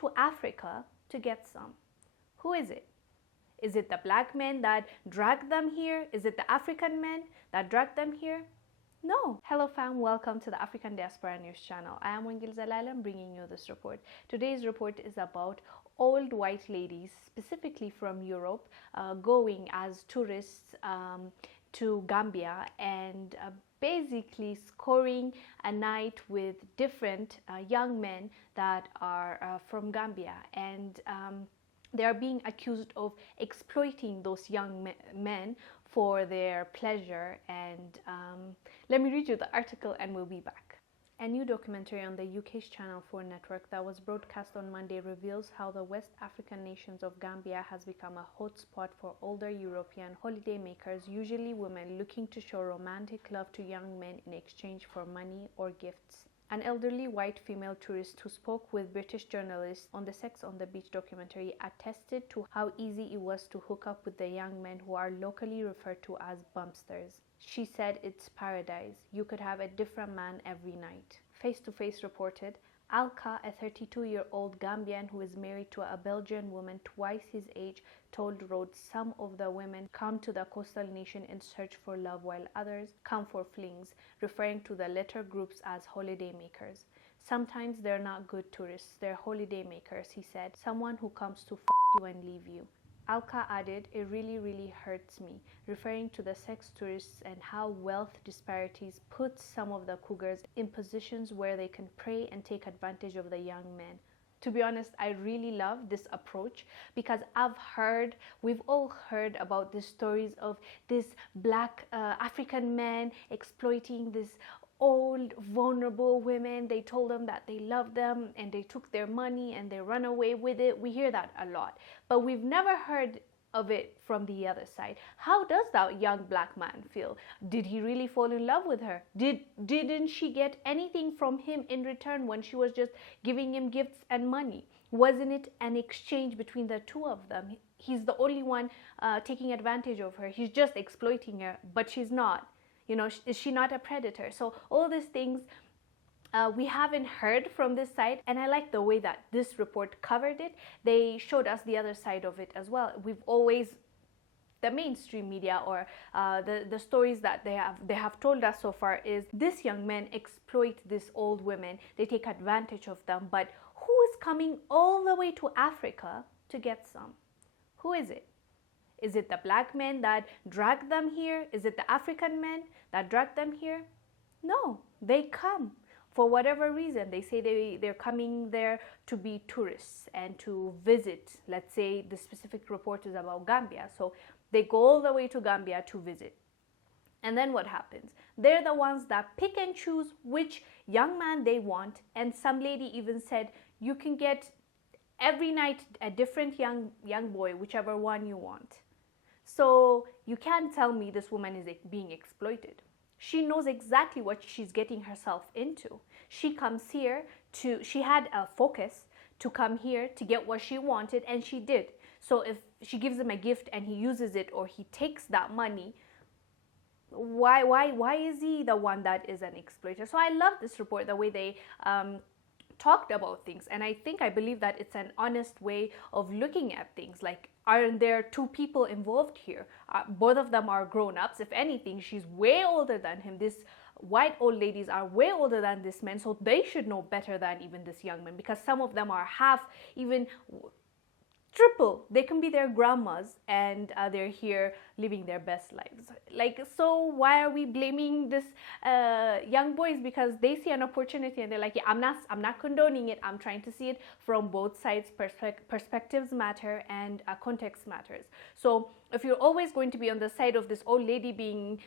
to Africa to get some. Who is it? Is it the black men that dragged them here? Is it the African men that dragged them here? No. Hello fam, welcome to the African Diaspora News channel. I am Wongel Zelalem bringing you this report. Today's report is about old white ladies, specifically from Europe, going as tourists to Gambia and basically scoring a night with different young men that are from Gambia, and they are being accused of exploiting those young men for their pleasure. And let me read you the article and we'll be back. A new documentary on the UK's Channel 4 network that was broadcast on Monday reveals how the West African nations of Gambia has become a hotspot for older European holidaymakers, usually women looking to show romantic love to young men in exchange for money or gifts. An elderly white female tourist who spoke with British journalists on the Sex on the Beach documentary attested to how easy it was to hook up with the young men who are locally referred to as bumpsters. She said it's paradise. You could have a different man every night. Face to Face reported, Alka, a 32-year-old Gambian who is married to a Belgian woman twice his age, told Rhodes some of the women come to the coastal nation in search for love while others come for flings, referring to the latter groups as holiday makers. Sometimes they're not good tourists, they're holiday makers, he said, someone who comes to you and leave you. Alka added, it really hurts me, referring to the sex tourists and how wealth disparities put some of the cougars in positions where they can prey and take advantage of the young men. To be honest, I really love this approach because we've all heard about the stories of this black African men exploiting this old vulnerable women. They told them that they loved them and they took their money and they run away with it. We hear that a lot, but we've never heard of it from the other side. How does that young black man feel? Did he really fall in love with her? Didn't she get anything from him in return when she was just giving him gifts and money? Wasn't it an exchange between the two of them? He's the only one taking advantage of her. He's just exploiting her, but she's not. You know, is she not a predator? So all these things we haven't heard from this side, and I like the way that this report covered it. They showed us the other side of it as well. We've always, the mainstream media or the stories that they have told us so far is this young men exploit these old women. They take advantage of them. But who is coming all the way to Africa to get some? Who is it? Is it the black men that dragged them here? Is it the African men that dragged them here? No, they come for whatever reason. They say they're coming there to be tourists and to visit. Let's say the specific report is about Gambia. So they go all the way to Gambia to visit. And then what happens? They're the ones that pick and choose which young man they want. And some lady even said, you can get every night a different young boy, whichever one you want. So you can't tell me this woman is being exploited. She knows exactly what she's getting herself into. She comes here she had a focus to come here to get what she wanted, and she did. So if she gives him a gift and he uses it or he takes that money, why is he the one that is an exploiter? So I love this report, the way they talked about things, and I believe that it's an honest way of looking at things. Like, aren't there two people involved here? Both of them are grown-ups. If anything, she's way older than him. These white old ladies are way older than this man, so they should know better than even this young man, because some of them are half, even triple. They can be their grandmas, and they're here living their best lives. Like, so why are we blaming this young boys? Because they see an opportunity and they're like, yeah, I'm not condoning it. I'm trying to see it from both sides. Perspectives matter, and context matters. So if you're always going to be on the side of this old lady being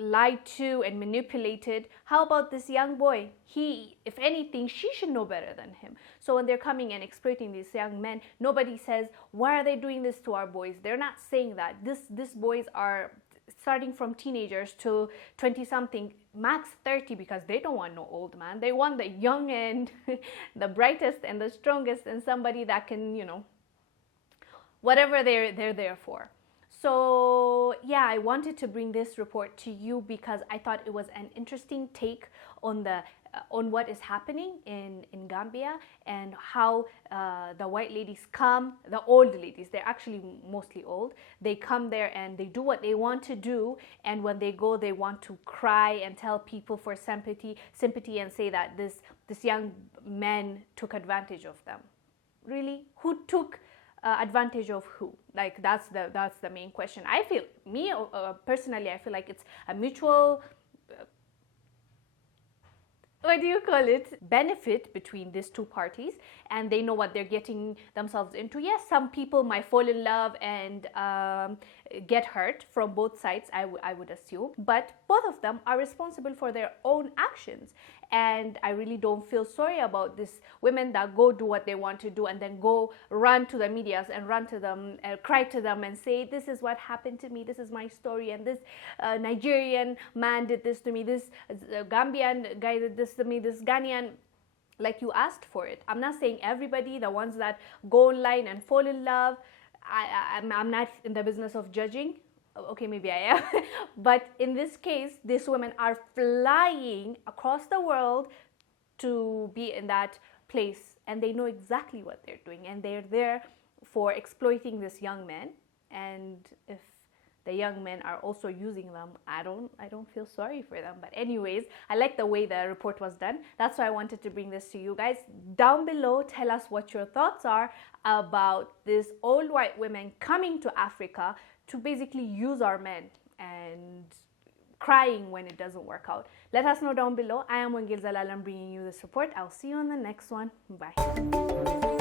lied to and manipulated, how about this young boy? If anything, she should know better than him. So when they're coming and exploiting these young men, nobody says, why are they doing this to our boys? They're not saying that. These boys are starting from teenagers to 20-something, max 30, because they don't want no old man. They want the young and the brightest and the strongest, and somebody that can, you know, whatever they're there for. So yeah, I wanted to bring this report to you because I thought it was an interesting take on the on what is happening in Gambia, and how the white ladies come, the old ladies, they're actually mostly old, they come there and they do what they want to do, and when they go they want to cry and tell people for sympathy and say that this young man took advantage of them. Really? Who took advantage of who? Like that's the main question. I feel, me personally, I feel like it's a mutual what do you call it, benefit between these two parties, and they know what they're getting themselves into. Yes, some people might fall in love and get hurt from both sides, I would assume, but both of them are responsible for their own actions. And I really don't feel sorry about these women that go do what they want to do and then go run to the medias and run to them, cry to them and say, this is what happened to me, this is my story, and this Nigerian man did this to me, this Gambian guy did this to me, this Ghanaian. Like, you asked for it. I'm not saying everybody, the ones that go online and fall in love, I'm not in the business of judging. Okay, maybe I am. But in this case, these women are flying across the world to be in that place, and they know exactly what they're doing, and they're there for exploiting this young man. And if the young men are also using them, I don't feel sorry for them. But anyways, I like the way the report was done. That's why I wanted to bring this to you guys. Down below, tell us what your thoughts are about these old white women coming to Africa to basically use our men and crying when it doesn't work out. Let us know down below. I am Wongel Zelalem bringing you this report. I'll see you on the next one. Bye.